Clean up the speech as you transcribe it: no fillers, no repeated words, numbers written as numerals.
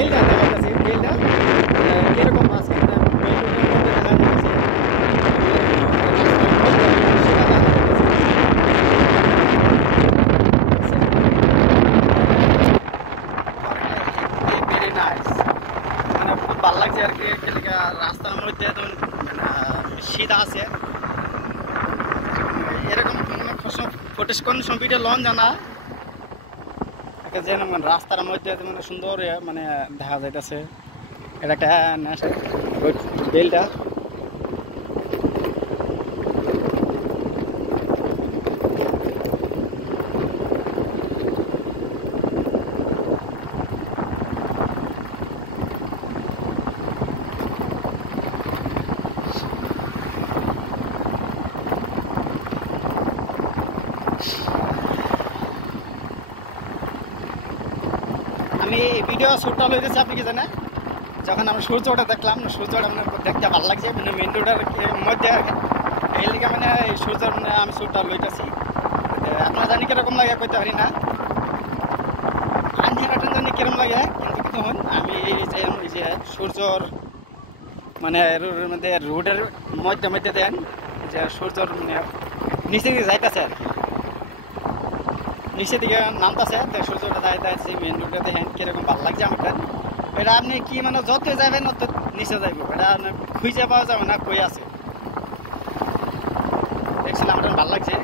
বেলটা দেখা যাচ্ছে বেলটা এরকম মাঝখানে বেলটার মধ্যে দেখা যাচ্ছে ভেরি নাইস মানে খুব ভালো লাগছে আর কি রাস্তার মধ্যে একদম সিধা আছে এরকম ফটো কোন ভিডিও লন জানা যেন রাস্তার মধ্যে মানে সুন্দর মানে দেখা যাইতেছে এটা একটা বেলটা আমি ভিডিও শ্যুটটা লইতেছি আপনি কি জানেন যখন আমরা সূর্যটা দেখলাম সূর্যটা মানে দেখতে ভালো লাগছে মানে মেন রোডের মধ্যে এই লিগে মানে এই সূর্যের মানে আমি শ্যুটটা লইতেছি আপনারা জানি কিরকম লাগে কইতে পারি না আন্ধারাটা জানি কিরকম লাগে কিন্তু তখন আমি এই যে সূর্যর মানে মধ্যে রোডের মধ্যে মধ্যে দেন যে সূর্যর মানে নিচে দিকে যাইতেছে আর কি নিচের দিকে নামতেছে সূর্যটা যাইতেছে মেন রোডে দেখেন কিরকম ভালো লাগছে আমার এটা আপনি কি মানে যত যাবেন অত নিচে যাইব এটা খুঁজে পাওয়া যাবে না কই আছে দেখছিলাম আমার ভালো লাগছে